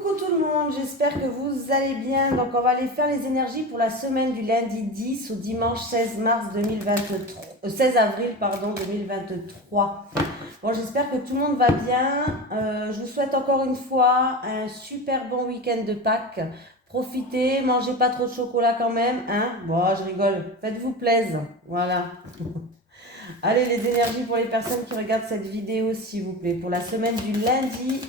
Coucou tout le monde, j'espère que vous allez bien. Donc on va aller faire les énergies pour la semaine du lundi 10 au dimanche 16 mars 2023, 16 avril pardon 2023. Bon, j'espère que tout le monde va bien. Je vous souhaite encore une fois un super bon week-end de Pâques. Profitez, mangez pas trop de chocolat quand même, hein. Bon, je rigole, faites-vous plaisir. Voilà. Allez, les énergies pour les personnes qui regardent cette vidéo, s'il vous plaît, pour la semaine du lundi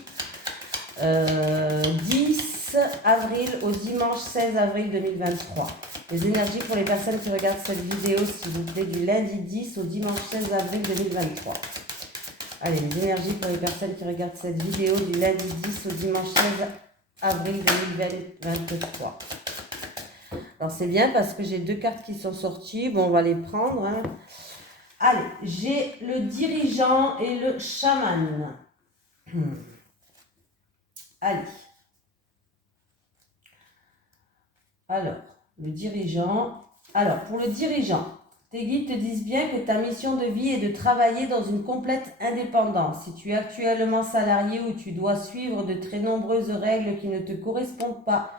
10 avril au dimanche 16 avril 2023. Les énergies pour les personnes qui regardent cette vidéo, s'il vous plaît, du lundi 10 au dimanche 16 avril 2023. Allez, les énergies pour les personnes qui regardent cette vidéo du lundi 10 au dimanche 16 avril 2023. Alors c'est bien parce que j'ai deux cartes qui sont sorties. Bon, on va les prendre, hein. Allez, j'ai le dirigeant et le chaman. Allez. Alors, le dirigeant. Alors, pour le dirigeant, tes guides te disent bien que ta mission de vie est de travailler dans une complète indépendance. Si tu es actuellement salarié ou tu dois suivre de très nombreuses règles qui ne te correspondent pas,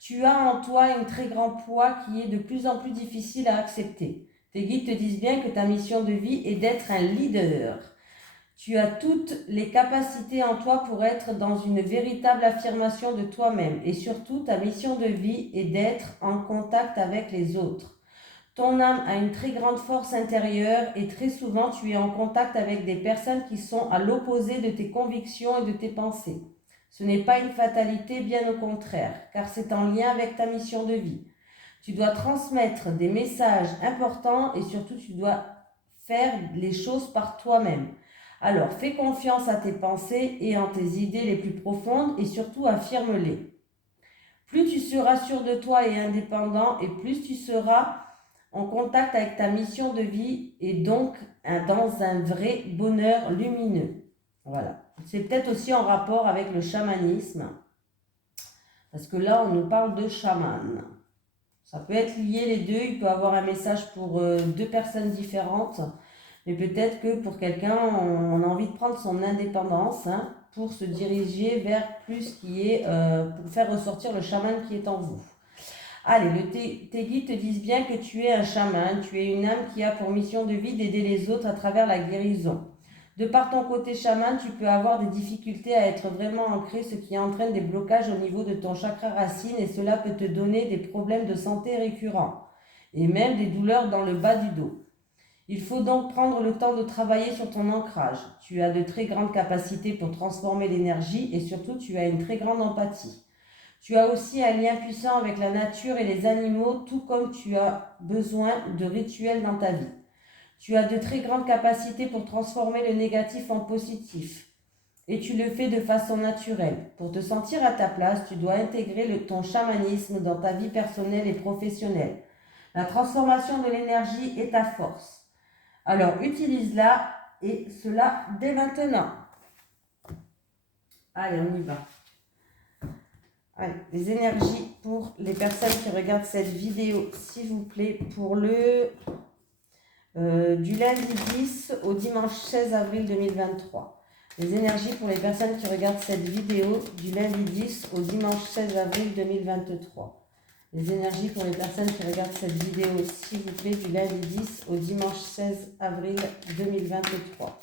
tu as en toi un très grand poids qui est de plus en plus difficile à accepter. Tes guides te disent bien que ta mission de vie est d'être un leader. Tu as toutes les capacités en toi pour être dans une véritable affirmation de toi-même et surtout ta mission de vie est d'être en contact avec les autres. Ton âme a une très grande force intérieure et très souvent tu es en contact avec des personnes qui sont à l'opposé de tes convictions et de tes pensées. Ce n'est pas une fatalité, bien au contraire, car c'est en lien avec ta mission de vie. Tu dois transmettre des messages importants et surtout tu dois faire les choses par toi-même. Alors, fais confiance à tes pensées et en tes idées les plus profondes et surtout affirme-les. Plus tu seras sûr de toi et indépendant et plus tu seras en contact avec ta mission de vie et donc dans un vrai bonheur lumineux. Voilà. C'est peut-être aussi en rapport avec le chamanisme parce que là, on nous parle de chaman. Ça peut être lié les deux, il peut avoir un message pour deux personnes différentes. Mais peut-être que pour quelqu'un, on a envie de prendre son indépendance, hein, pour se diriger vers plus qui est, pour faire ressortir le chaman qui est en vous. Allez, tes guides te disent bien que tu es un chaman, tu es une âme qui a pour mission de vie d'aider les autres à travers la guérison. De par ton côté chaman, tu peux avoir des difficultés à être vraiment ancré, ce qui entraîne des blocages au niveau de ton chakra racine et cela peut te donner des problèmes de santé récurrents et même des douleurs dans le bas du dos. Il faut donc prendre le temps de travailler sur ton ancrage. Tu as de très grandes capacités pour transformer l'énergie et surtout tu as une très grande empathie. Tu as aussi un lien puissant avec la nature et les animaux, tout comme tu as besoin de rituels dans ta vie. Tu as de très grandes capacités pour transformer le négatif en positif. Et tu le fais de façon naturelle. Pour te sentir à ta place, tu dois intégrer ton chamanisme dans ta vie personnelle et professionnelle. La transformation de l'énergie est ta force. Alors, utilise-la et cela dès maintenant. Allez, on y va. Allez, les énergies pour les personnes qui regardent cette vidéo, s'il vous plaît, pour le du lundi 10 au dimanche 16 avril 2023. Les énergies pour les personnes qui regardent cette vidéo du lundi 10 au dimanche 16 avril 2023. Les énergies pour les personnes qui regardent cette vidéo, s'il vous plaît, du lundi 10 au dimanche 16 avril 2023.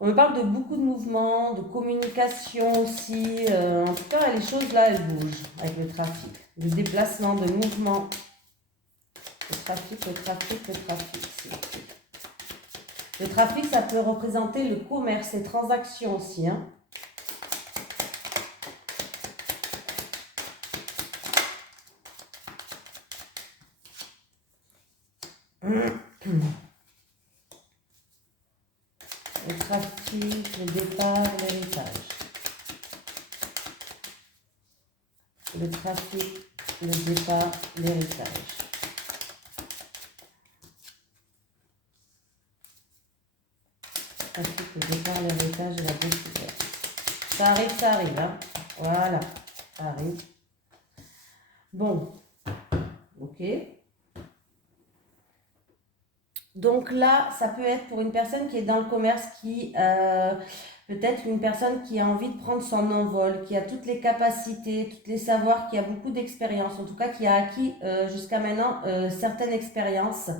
On me parle de beaucoup de mouvements, de communication aussi. En tout cas, les choses là, elles bougent avec le trafic. De déplacement, de mouvement. Le trafic. Le trafic, ça peut représenter le commerce, les transactions aussi, hein. Le trafic, le départ, l'héritage. Le trafic, le départ, l'héritage. Trafic, le départ, l'héritage et la découverte. Ça arrive, hein. Voilà, ça arrive. Bon, ok. Donc là, ça peut être pour une personne qui est dans le commerce, qui Peut-être une personne qui a envie de prendre son envol, qui a toutes les capacités, tous les savoirs, qui a beaucoup d'expérience, en tout cas qui a acquis jusqu'à maintenant certaines expériences,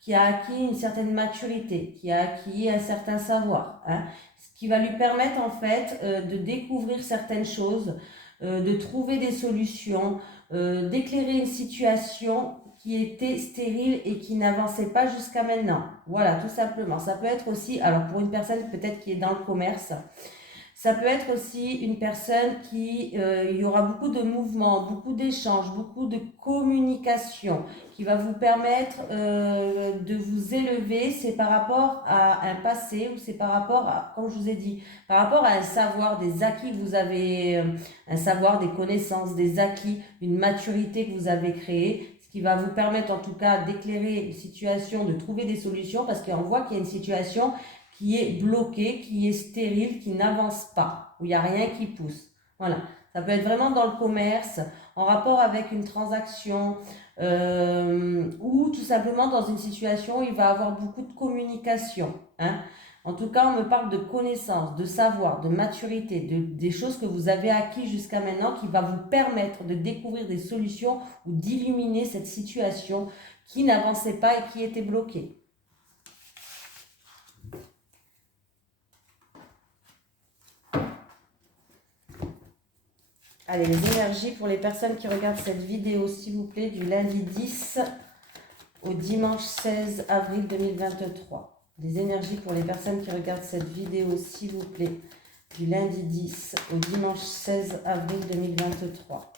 qui a acquis une certaine maturité, qui a acquis un certain savoir, hein, ce qui va lui permettre en fait de découvrir certaines choses, de trouver des solutions, d'éclairer une situation qui était stérile et qui n'avançait pas jusqu'à maintenant. Voilà, tout simplement. Ça peut être aussi, alors pour une personne peut-être qui est dans le commerce, ça peut être aussi une personne qui, il y aura beaucoup de mouvements, beaucoup d'échanges, beaucoup de communication qui va vous permettre de vous élever. C'est par rapport à un passé ou c'est par rapport à, comme je vous ai dit, par rapport à un savoir, des acquis que vous avez, un savoir, des connaissances, des acquis, une maturité que vous avez créée, ce qui va vous permettre en tout cas d'éclairer une situation, de trouver des solutions parce qu'on voit qu'il y a une situation qui est bloqué, qui est stérile, qui n'avance pas, où il n'y a rien qui pousse. Voilà, ça peut être vraiment dans le commerce, en rapport avec une transaction, ou tout simplement dans une situation où il va avoir beaucoup de communication. Hein. En tout cas, on me parle de connaissances, de savoir, de maturité, des choses que vous avez acquis jusqu'à maintenant qui va vous permettre de découvrir des solutions ou d'illuminer cette situation qui n'avançait pas et qui était bloquée. Allez, les énergies pour les personnes qui regardent cette vidéo, s'il vous plaît, du lundi 10 au dimanche 16 avril 2023. Les énergies pour les personnes qui regardent cette vidéo, s'il vous plaît, du lundi 10 au dimanche 16 avril 2023.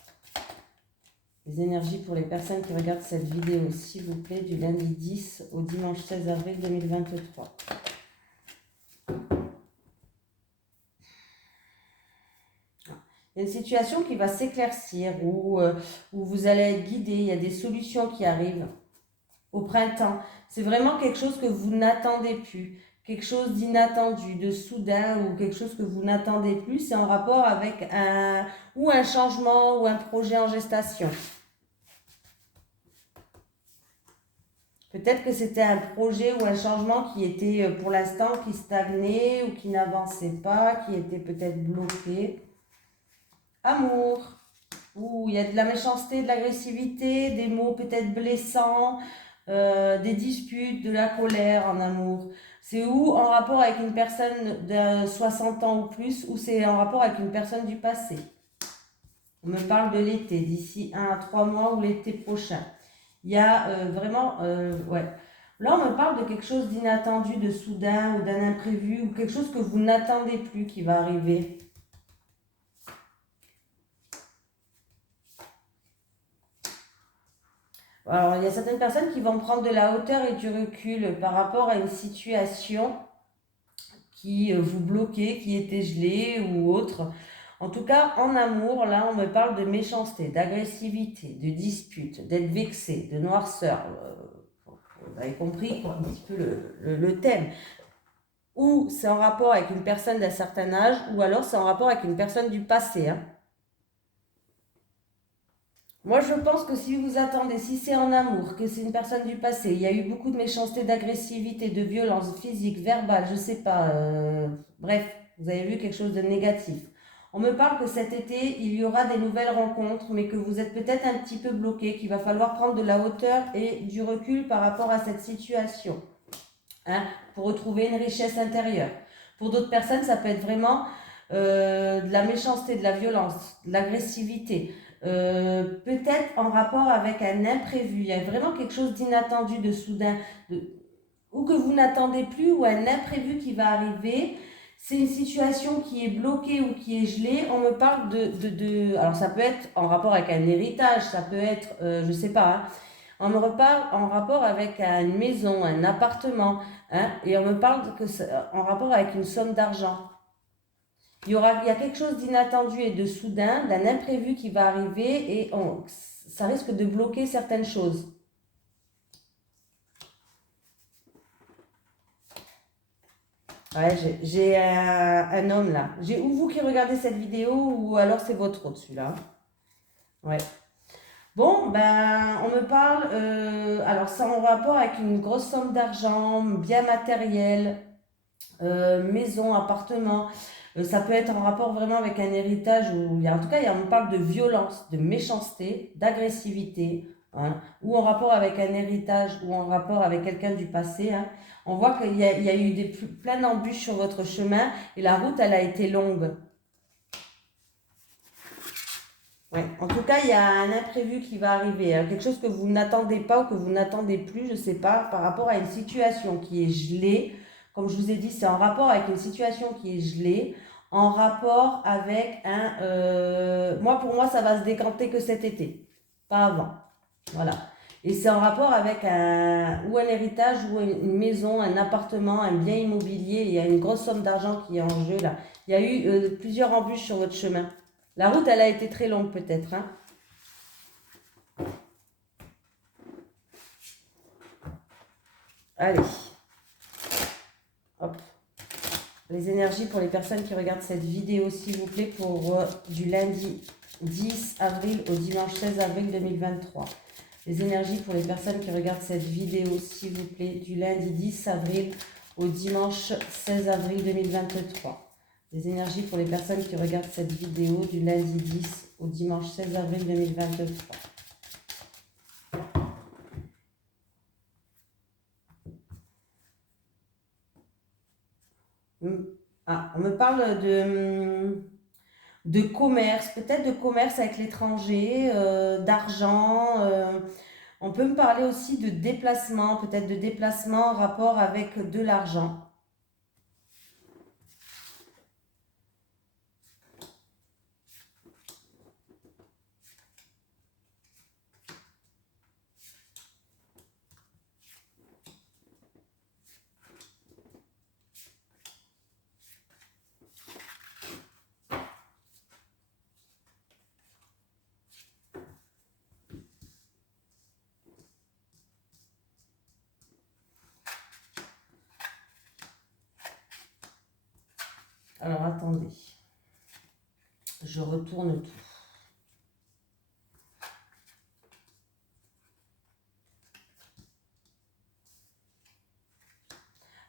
Les énergies pour les personnes qui regardent cette vidéo, s'il vous plaît, du lundi 10 au dimanche 16 avril 2023. Il y a une situation qui va s'éclaircir, où vous allez être guidé, il y a des solutions qui arrivent au printemps. C'est vraiment quelque chose que vous n'attendez plus, quelque chose d'inattendu, de soudain, ou quelque chose que vous n'attendez plus. C'est en rapport avec un changement ou un projet en gestation. Peut-être que c'était un projet ou un changement qui était pour l'instant qui stagnait ou qui n'avançait pas, qui était peut-être bloqué. Amour. Ouh, il y a de la méchanceté, de l'agressivité, des mots peut-être blessants, des disputes, de la colère en amour. C'est ou en rapport avec une personne de 60 ans ou plus, ou c'est en rapport avec une personne du passé. On me parle de l'été, d'ici 1 à 3 mois ou l'été prochain. Il y a vraiment, ouais. Là, on me parle de quelque chose d'inattendu, de soudain ou d'un imprévu, ou quelque chose que vous n'attendez plus qui va arriver. Alors, il y a certaines personnes qui vont prendre de la hauteur et du recul par rapport à une situation qui vous bloquait, qui était gelée ou autre. En tout cas, en amour, là, on me parle de méchanceté, d'agressivité, de dispute, d'être vexé, de noirceur. Vous avez compris quoi, un petit peu le thème. Ou c'est en rapport avec une personne d'un certain âge, ou alors c'est en rapport avec une personne du passé. Hein. Moi, je pense que si vous attendez, si c'est en amour, que c'est une personne du passé, il y a eu beaucoup de méchanceté, d'agressivité, de violence physique, verbale, je sais pas, bref, vous avez vu quelque chose de négatif. On me parle que cet été, il y aura des nouvelles rencontres, mais que vous êtes peut-être un petit peu bloqué, qu'il va falloir prendre de la hauteur et du recul par rapport à cette situation, hein, pour retrouver une richesse intérieure. Pour d'autres personnes, ça peut être vraiment de la méchanceté, de la violence, de l'agressivité. Peut-être en rapport avec un imprévu. Il y a vraiment quelque chose d'inattendu, de soudain, ou que vous n'attendez plus, ou un imprévu qui va arriver. C'est une situation qui est bloquée ou qui est gelée. On me parle alors ça peut être en rapport avec un héritage, ça peut être, je sais pas, hein. On me reparle en rapport avec une maison, un appartement, hein, et on me parle en rapport avec une somme d'argent. Il y a quelque chose d'inattendu et de soudain, d'un imprévu qui va arriver et ça risque de bloquer certaines choses. Ouais, j'ai un homme là. J'ai ou vous qui regardez cette vidéo ou alors c'est votre autre celui-là. Ouais. Bon, ben, on me parle, alors ça en rapport avec une grosse somme d'argent, bien matériel, maison, appartement. Ça peut être en rapport vraiment avec un héritage où en tout cas, on parle de violence, de méchanceté, d'agressivité, hein, ou en rapport avec un héritage ou en rapport avec quelqu'un du passé. Hein. On voit qu'il y a eu plein d'embûches sur votre chemin et la route, elle a été longue. Ouais. En tout cas, il y a un imprévu qui va arriver, hein, quelque chose que vous n'attendez pas ou que vous n'attendez plus, je ne sais pas, par rapport à une situation qui est gelée. Comme je vous ai dit, c'est en rapport avec une situation qui est gelée, en rapport avec un... pour moi, ça va se décanter que cet été, pas avant. Voilà. Et c'est en rapport avec ou un héritage, ou une maison, un appartement, un bien immobilier. Il y a une grosse somme d'argent qui est en jeu là. Il y a eu plusieurs embûches sur votre chemin. La route, elle a été très longue peut-être. Hein. Allez. Hop. Les énergies pour les personnes qui regardent cette vidéo, s'il vous plaît, pour du lundi 10 avril au dimanche 16 avril 2023. Les énergies pour les personnes qui regardent cette vidéo, s'il vous plaît, du lundi 10 avril au dimanche 16 avril 2023. Les énergies pour les personnes qui regardent cette vidéo du lundi 10 au dimanche 16 avril 2023. Ah, on me parle de commerce, peut-être de commerce avec l'étranger, d'argent. On peut me parler aussi de déplacement, peut-être de déplacement en rapport avec de l'argent. Alors attendez, je retourne tout.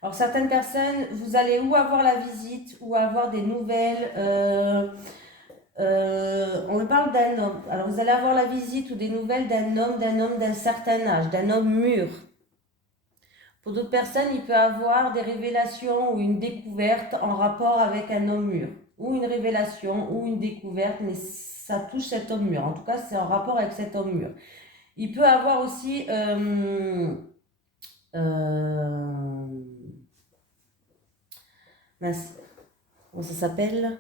Alors certaines personnes, vous allez ou avoir la visite ou avoir des nouvelles. On me parle d'un homme. Alors vous allez avoir la visite ou des nouvelles d'un homme d'un certain âge, d'un homme mûr. Pour d'autres personnes, il peut avoir des révélations ou une découverte en rapport avec un homme mûr. Ou une révélation ou une découverte, mais ça touche cet homme mûr. En tout cas, c'est en rapport avec cet homme mûr. Il peut avoir aussi... comment ça s'appelle?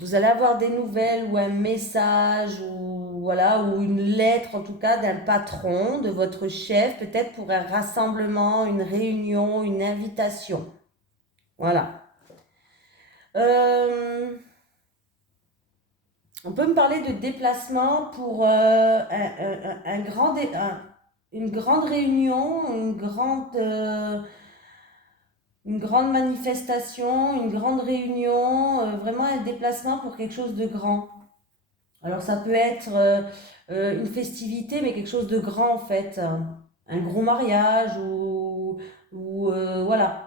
Vous allez avoir des nouvelles ou un message ou voilà, ou une lettre en tout cas d'un patron, de votre chef, peut-être pour un rassemblement, une réunion, une invitation. Voilà. On peut me parler de déplacement pour une grande réunion, une grande manifestation, une grande réunion, vraiment un déplacement pour quelque chose de grand. Alors ça peut être une festivité, mais quelque chose de grand en fait. Un gros mariage ou voilà.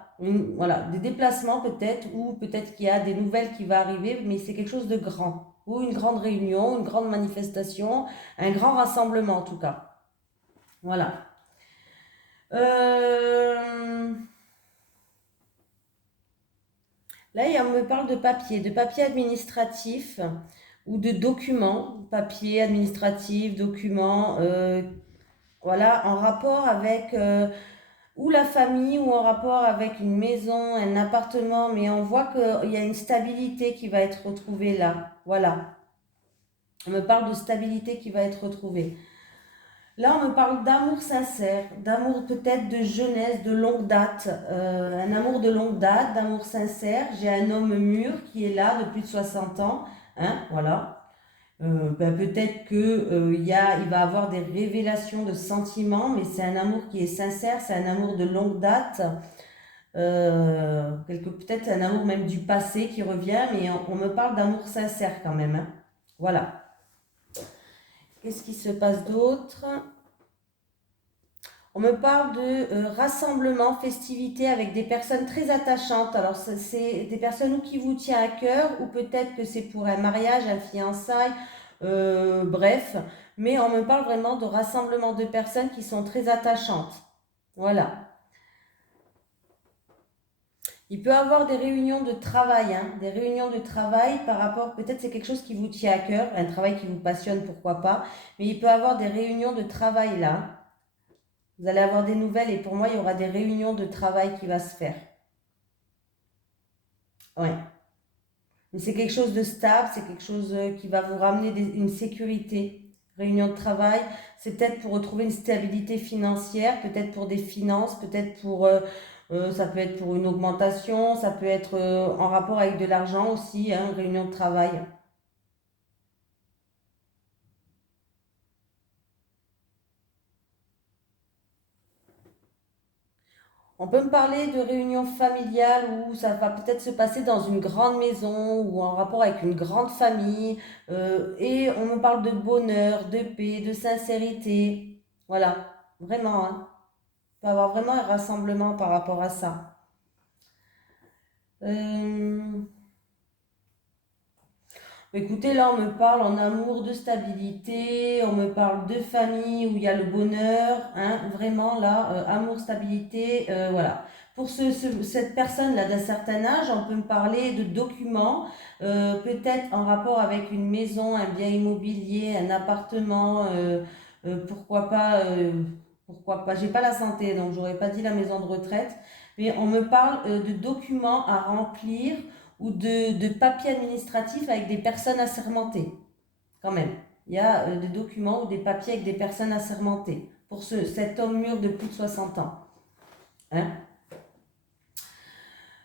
Voilà, des déplacements peut-être, ou peut-être qu'il y a des nouvelles qui vont arriver, mais c'est quelque chose de grand. Ou une grande réunion, une grande manifestation, un grand rassemblement en tout cas. Voilà. Là, on me parle de papier administratif ou de documents, papier administratif, documents, voilà, en rapport avec ou la famille ou en rapport avec une maison, un appartement, mais on voit qu'il y a une stabilité qui va être retrouvée là. Voilà. On me parle de stabilité qui va être retrouvée. Là, on me parle d'amour sincère, d'amour peut-être de jeunesse, de longue date, un amour de longue date, d'amour sincère. J'ai un homme mûr qui est là depuis 60 ans, hein, voilà. Peut-être que il va avoir des révélations de sentiments, mais c'est un amour qui est sincère, c'est un amour de longue date, peut-être un amour même du passé qui revient, mais on me parle d'amour sincère quand même, hein. Voilà. Qu'est-ce qui se passe d'autre? On me parle de rassemblement, festivité avec des personnes très attachantes. Alors, c'est des personnes ou qui vous tient à cœur, ou peut-être que c'est pour un mariage, un fiançailles, bref. Mais on me parle vraiment de rassemblement de personnes qui sont très attachantes. Voilà. Il peut y avoir des réunions de travail, hein, des réunions de travail par rapport, peut-être c'est quelque chose qui vous tient à cœur, un travail qui vous passionne, pourquoi pas. Mais il peut y avoir des réunions de travail là. Vous allez avoir des nouvelles et pour moi, il y aura des réunions de travail qui va se faire. Ouais. Mais c'est quelque chose de stable, c'est quelque chose qui va vous ramener une sécurité. Réunion de travail, c'est peut-être pour retrouver une stabilité financière, peut-être pour des finances, peut-être pour, ça peut être pour une augmentation, ça peut être en rapport avec de l'argent aussi, hein, réunion de travail. On peut me parler de réunions familiales où ça va peut-être se passer dans une grande maison ou en rapport avec une grande famille. Et on me parle de bonheur, de paix, de sincérité. Voilà, vraiment, hein. Il peut y avoir vraiment un rassemblement par rapport à ça. Euh, Écoutez, là, on me parle en amour de stabilité, on me parle de famille où il y a le bonheur, hein, vraiment là, amour, stabilité, voilà. Pour cette personne-là d'un certain âge, on peut me parler de documents, peut-être en rapport avec une maison, un bien immobilier, un appartement, pourquoi pas, j'ai pas la santé, donc j'aurais pas dit la maison de retraite, mais on me parle de documents à remplir ou de papiers administratifs avec des personnes assermentées, quand même. Il y a des documents ou des papiers avec des personnes assermentées pour cet homme mûr de plus de 60 ans. Hein.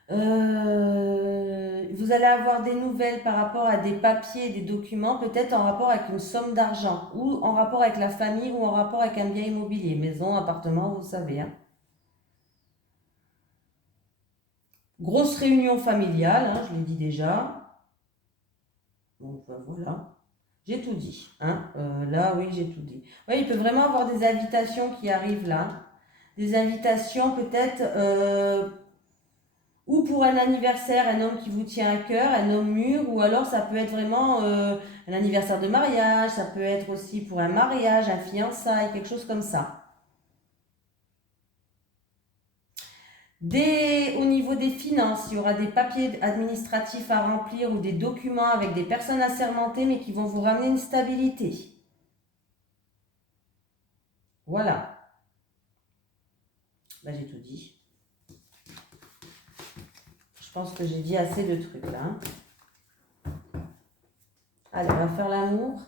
Vous allez avoir des nouvelles par rapport à des papiers, des documents, peut-être en rapport avec une somme d'argent, ou en rapport avec la famille, ou en rapport avec un bien immobilier, maison, appartement, vous savez. Hein. Grosse réunion familiale, hein, je l'ai dit déjà. Donc voilà. J'ai tout dit. Hein. Là, oui, j'ai tout dit. Oui, il peut vraiment avoir des invitations qui arrivent là. Des invitations peut-être, ou pour un anniversaire, un homme qui vous tient à cœur, un homme mûr, ou alors ça peut être vraiment un anniversaire de mariage, ça peut être aussi pour un mariage, un fiançailles, quelque chose comme ça. Au niveau des finances, il y aura des papiers administratifs à remplir ou des documents avec des personnes assermentées, mais qui vont vous ramener une stabilité. Voilà. Là, j'ai tout dit. Je pense que j'ai dit assez de trucs là. Hein. Allez, on va faire l'amour.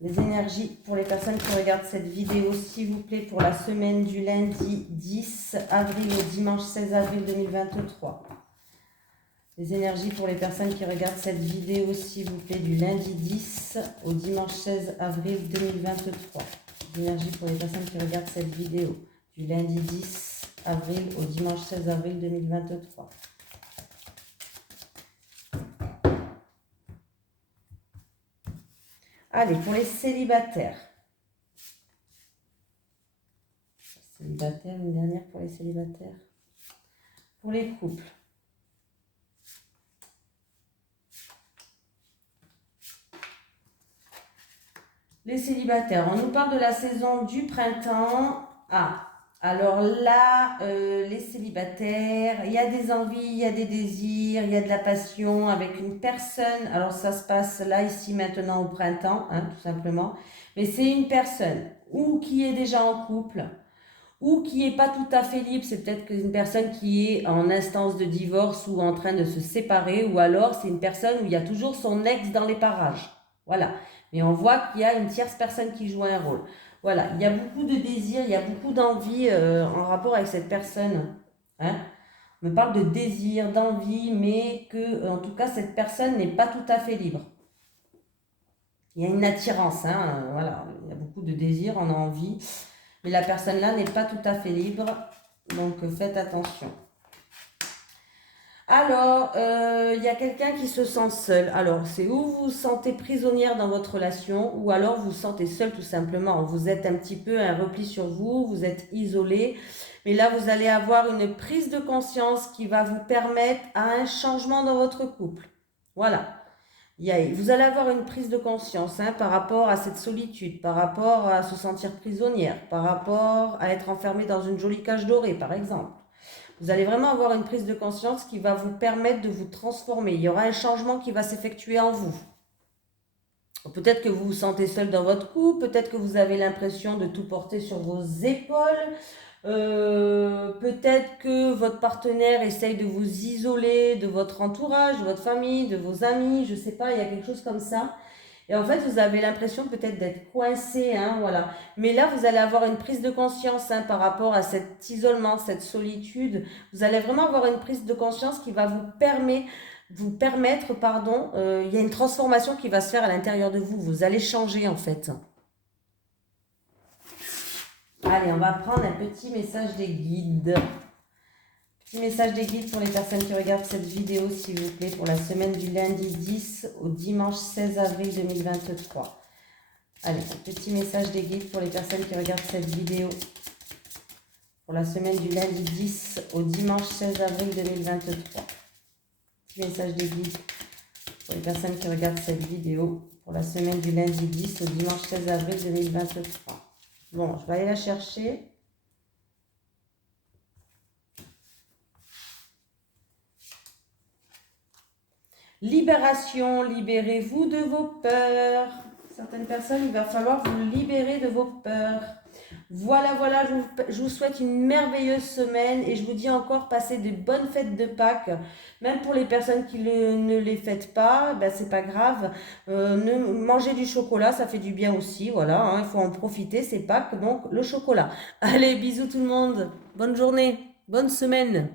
Les énergies pour les personnes qui regardent cette vidéo, s'il vous plaît, pour la semaine du lundi 10 avril au dimanche 16 avril 2023. Les énergies pour les personnes qui regardent cette vidéo, s'il vous plaît, du lundi 10 au dimanche 16 avril 2023. Les énergies pour les personnes qui regardent cette vidéo du lundi 10 avril au dimanche 16 avril 2023. Allez, pour les célibataires. Célibataires, une dernière pour les célibataires. Pour les couples. Les célibataires, on nous parle de la saison du printemps. Ah, alors là, les célibataires, il y a des envies, il y a des désirs, il y a de la passion avec une personne. Alors ça se passe là, ici, maintenant au printemps, hein, tout simplement. Mais c'est une personne ou qui est déjà en couple ou qui n'est pas tout à fait libre. C'est peut-être une personne qui est en instance de divorce ou en train de se séparer, ou alors c'est une personne où il y a toujours son ex dans les parages. Voilà. Mais on voit qu'il y a une tierce personne qui joue un rôle. Voilà. Il y a beaucoup de désirs, il y a beaucoup d'envie en rapport avec cette personne. Hein. On me parle de désir, d'envie, mais que, en tout cas, cette personne n'est pas tout à fait libre. Il y a une attirance, hein, voilà. Il y a beaucoup de désirs, on a envie. Mais la personne là n'est pas tout à fait libre, donc faites attention. Alors, il y a quelqu'un qui se sent seul. Alors, c'est où vous vous sentez prisonnière dans votre relation, ou alors vous vous sentez seul tout simplement. Vous êtes un petit peu un repli sur vous, vous êtes isolé. Mais là, vous allez avoir une prise de conscience qui va vous permettre à un changement dans votre couple. Voilà. Vous allez avoir une prise de conscience par rapport à cette solitude, par rapport à se sentir prisonnière, par rapport à être enfermée dans une jolie cage dorée, par exemple. Vous allez vraiment avoir une prise de conscience qui va vous permettre de vous transformer. Il y aura un changement qui va s'effectuer en vous. Peut-être que vous vous sentez seul dans votre couple, peut-être que vous avez l'impression de tout porter sur vos épaules, peut-être que votre partenaire essaye de vous isoler de votre entourage, de votre famille, de vos amis, je ne sais pas, il y a quelque chose comme ça. Et en fait, vous avez l'impression peut-être d'être coincé, voilà. Mais là, vous allez avoir une prise de conscience par rapport à cet isolement, cette solitude. Vous allez vraiment avoir une prise de conscience qui va vous permettre, il y a une transformation qui va se faire à l'intérieur de vous. Vous allez changer en fait. Allez, on va prendre un petit message des guides. Petit message des guides pour les personnes qui regardent cette vidéo, s'il vous plaît, pour la semaine du lundi 10 au dimanche 16 avril 2023. Allez, un petit message des guides pour les personnes qui regardent cette vidéo pour la semaine du lundi 10 au dimanche 16 avril 2023. Petit message des guides pour les personnes qui regardent cette vidéo pour la semaine du lundi 10 au dimanche 16 avril 2023. Bon, je vais aller la chercher. Libération, libérez-vous de vos peurs. Certaines personnes, il va falloir vous libérer de vos peurs. Voilà, je vous souhaite une merveilleuse semaine et je vous dis encore, passez de bonnes fêtes de Pâques. Même pour les personnes qui ne les fêtent pas, c'est pas grave. Manger du chocolat, ça fait du bien aussi, voilà, il faut en profiter, c'est Pâques, donc le chocolat. Allez, bisous tout le monde, bonne journée, bonne semaine.